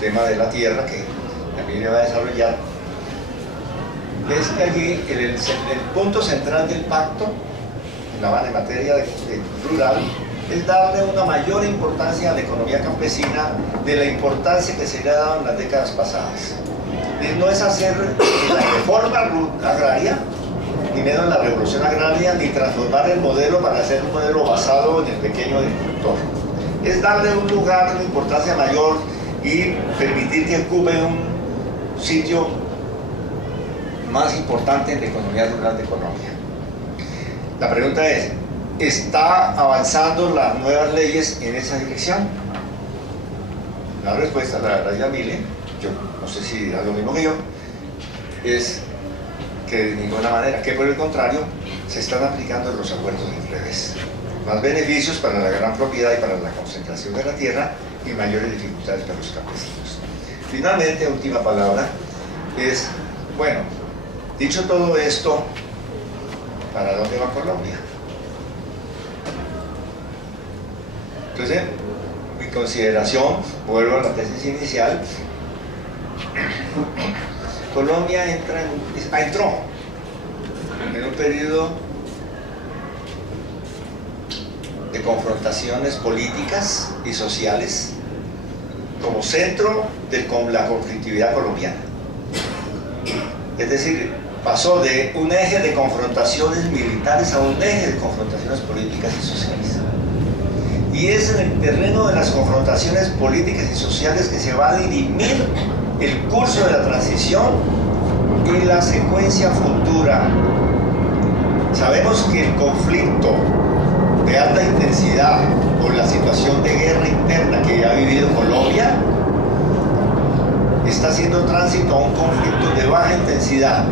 tema de la tierra, que también le va a desarrollar. Es que allí el punto central del pacto en La Habana en materia de rural es darle una mayor importancia a la economía campesina de la importancia que se le ha dado en las décadas pasadas. Y no es hacer la reforma agraria, ni menos la revolución agraria, ni transformar el modelo para hacer un modelo basado en el pequeño agricultor. Es darle un lugar, una importancia mayor y permitir que ocupe un sitio más importante en la economía rural de Colombia. La pregunta es: ¿está avanzando las nuevas leyes en esa dirección? La respuesta la dará Yamile, yo no sé si dirá lo mismo que yo, es que de ninguna manera, que por el contrario se están aplicando los acuerdos de revés. Más beneficios para la gran propiedad y para la concentración de la tierra y mayores dificultades para los campesinos. Finalmente, última palabra, es, bueno, dicho todo esto, ¿para dónde va Colombia? Entonces, mi consideración, vuelvo a la tesis inicial, Colombia entró en un periodo de confrontaciones políticas y sociales como centro de la conflictividad colombiana. Es decir, pasó de un eje de confrontaciones militares a un eje de confrontaciones políticas y sociales. Y es en el terreno de las confrontaciones políticas y sociales que se va a dirimir el curso de la transición y la secuencia futura. Sabemos que el conflicto de alta intensidad por la situación de guerra interna que ha vivido Colombia está haciendo tránsito a un conflicto de baja intensidad,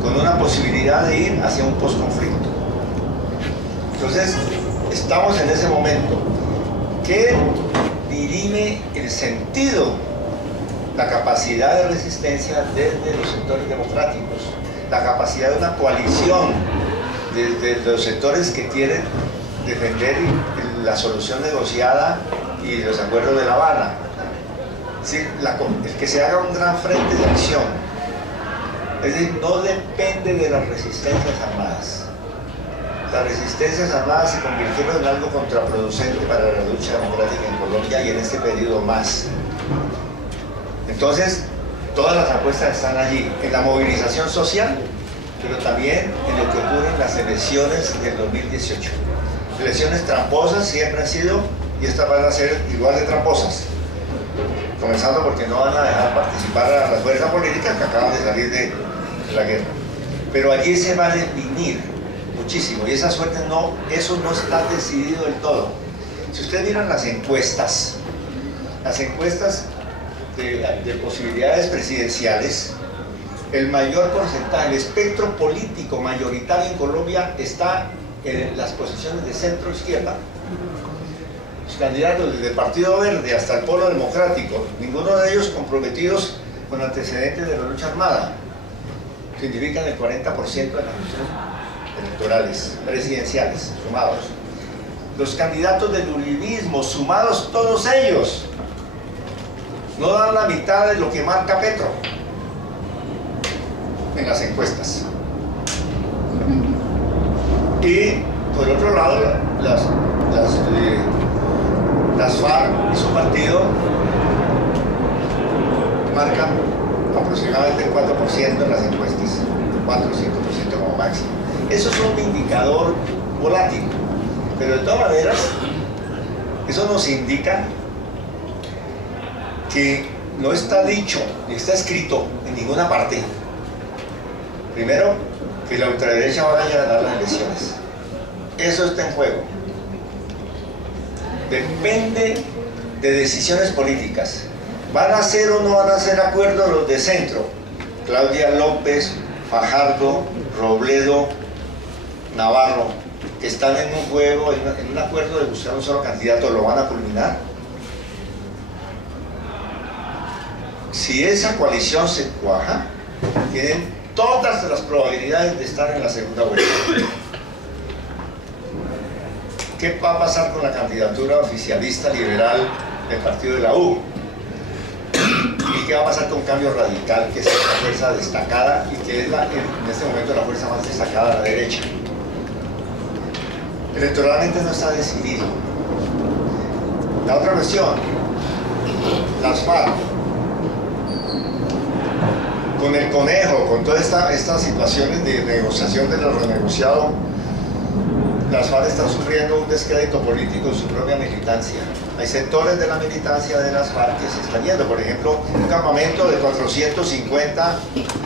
con una posibilidad de ir hacia un posconflicto. Entonces, estamos en ese momento que dirime el sentido, la capacidad de resistencia desde los sectores democráticos, la capacidad de una coalición desde los sectores que quieren defender la solución negociada y los acuerdos de La Habana. Es decir, el que se haga un gran frente de acción. Es decir, no depende de las resistencias armadas. Las resistencias armadas se convirtieron en algo contraproducente para la lucha democrática en Colombia y en este periodo más. Entonces, todas las apuestas están allí, en la movilización social, pero también en lo que ocurre en las elecciones del 2018. Elecciones tramposas siempre han sido, y estas van a ser igual de tramposas. Comenzando porque no van a dejar participar a las fuerzas políticas que acaban de salir de la guerra. Pero allí se va a definir muchísimo, y esa suerte no, eso no está decidido del todo. Si ustedes miran las encuestas de posibilidades presidenciales, el mayor porcentaje, el espectro político mayoritario en Colombia está en las posiciones de centro-izquierda. Los candidatos desde el Partido Verde hasta el Polo Democrático, ninguno de ellos comprometidos con antecedentes de la lucha armada, significan el 40% de las elecciones electorales presidenciales sumados. Los candidatos del uribismo, sumados todos ellos, no dan la mitad de lo que marca Petro en las encuestas. Y por otro lado, las FARC y su partido marcan aproximadamente el 4% en las encuestas, 4 o 5% como máximo. Eso es un indicador volátil, pero de todas maneras, eso nos indica que no está dicho ni está escrito en ninguna parte. Primero, que la ultraderecha vaya a ganar las elecciones. Eso está en juego. Depende de decisiones políticas. ¿Van a hacer o no van a hacer acuerdos los de centro? Claudia López, Fajardo, Robledo, Navarro, que están en un juego, en un acuerdo de buscar un solo candidato, ¿lo van a culminar? Si esa coalición se cuaja, tienen todas las probabilidades de estar en la segunda vuelta. ¿Qué va a pasar con la candidatura oficialista liberal del partido de la U? ¿Y qué va a pasar con Cambio Radical, que es la fuerza destacada y que es en este momento la fuerza más destacada de la derecha? Electoralmente no está decidido. La otra cuestión, las FARC, con el conejo, con todas estas situaciones de negociación de lo renegociado, las FARC están sufriendo un descrédito político en su propia militancia. Hay sectores de la militancia de las FARC que se están yendo. Por ejemplo, un campamento de 450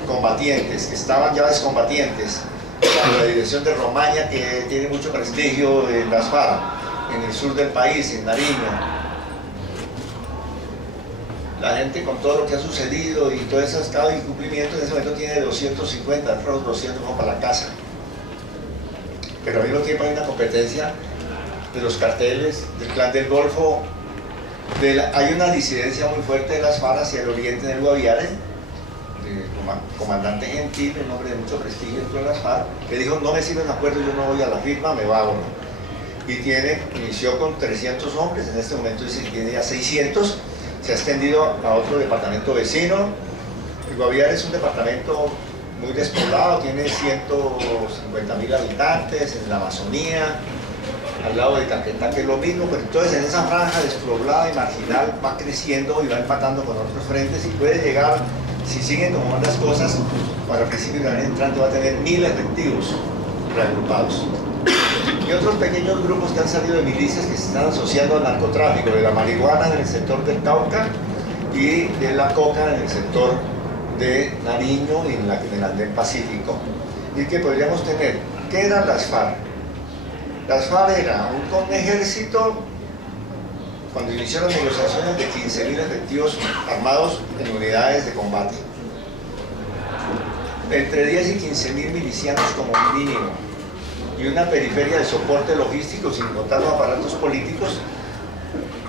combatientes, que estaban ya excombatientes, bajo la dirección de Romaña, que tiene mucho prestigio en las FARC, en el sur del país, en Nariño. La gente, con todo lo que ha sucedido y todo ese estado de incumplimiento, en ese momento tiene 250, otros 200 van para la casa. Pero al mismo tiempo hay una competencia de los carteles, del Clan del Golfo, hay una disidencia muy fuerte de las FARC hacia el oriente del Guaviare, del comandante Gentil, un hombre de mucho prestigio dentro de las FARC, que dijo: no me sirve el acuerdo, yo no voy a la firma, me vago. Y inició con 300 hombres, en este momento dice que tiene ya 600, se ha extendido a otro departamento vecino. El Guaviare es un departamento muy despoblado, tiene 150.000 habitantes en la Amazonía, al lado de Caquetá, que es lo mismo, pero entonces en esa franja despoblada y marginal va creciendo y va empatando con otros frentes y puede llegar, si siguen como van las cosas, para el principio del año entrante va a tener 1000 efectivos reagrupados. Y otros pequeños grupos que han salido de milicias que se están asociando al narcotráfico, de la marihuana en el sector del Cauca y de la coca en el sector de Nariño y en el Andén Pacífico. Y que podríamos tener, ¿qué eran las FARC? Las FARC era un ejército, cuando inició las negociaciones, de 15.000 efectivos armados en unidades de combate, entre 10 y 15.000 milicianos como mínimo, y una periferia de soporte logístico, sin contar los aparatos políticos,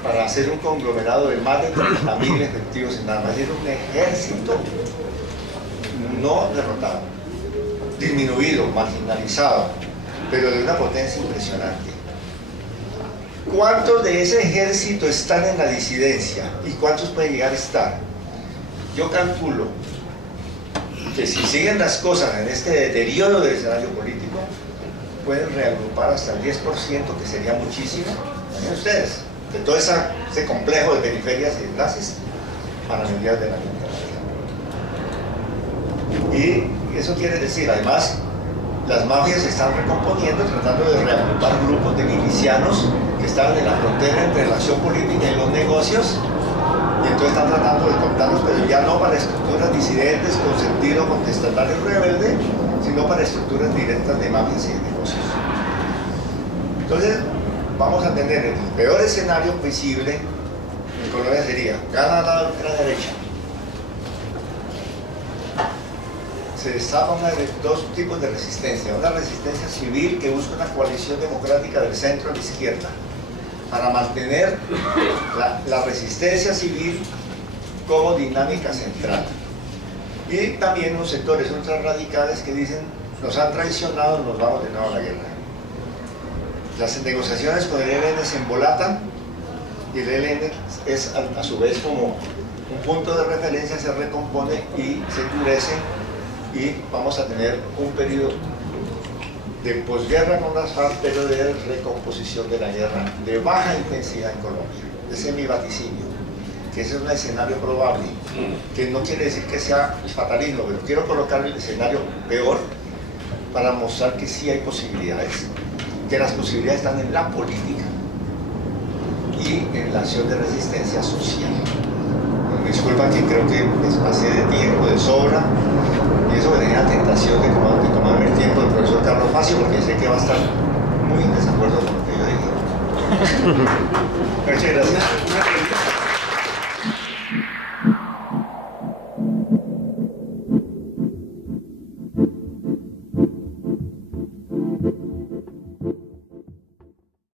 para hacer un conglomerado de más de 30.000 efectivos en armas. Era un ejército no derrotado, disminuido, marginalizado, pero de una potencia impresionante. ¿Cuántos de ese ejército están en la disidencia y cuántos pueden llegar a estar? Yo calculo que si siguen las cosas en este deterioro del escenario político, pueden reagrupar hasta el 10%, que sería muchísimo. Miren ustedes, de todo ese complejo de periferias y de clases para medidas de la gente. Y eso quiere decir, además, las mafias se están recomponiendo, tratando de reagrupar grupos de milicianos que estaban en la frontera entre la acción política y los negocios, y entonces están tratando de contarlos, pero ya no para estructuras disidentes con sentido contestatario rebelde, sino para estructuras directas de mafias y de negocios. Entonces, vamos a tener el peor escenario visible en Colombia sería: gana la ultraderecha, se destapan dos tipos de resistencia: una resistencia civil que busca una coalición democrática del centro a la izquierda para mantener la resistencia civil como dinámica central, y también unos sectores ultrarradicales que dicen: nos han traicionado, nos vamos de nuevo a la guerra. Las negociaciones con el ELN se embolatan y el ELN es a su vez como un punto de referencia, se recompone y se endurece y vamos a tener un periodo de posguerra con las FARC, pero de recomposición de la guerra de baja intensidad en Colombia. Ese es mi vaticinio, que ese es un escenario probable, que no quiere decir que sea fatalismo, pero quiero colocar el escenario peor para mostrar que sí hay posibilidades, que las posibilidades están en la política y en la acción de resistencia social. Me disculpan que creo que les pasé de tiempo, de sobra, y eso me tenía la tentación de tomarme el tiempo del profesor Carlos Facio, porque sé que va a estar muy en desacuerdo con lo que yo digo. Muchas gracias.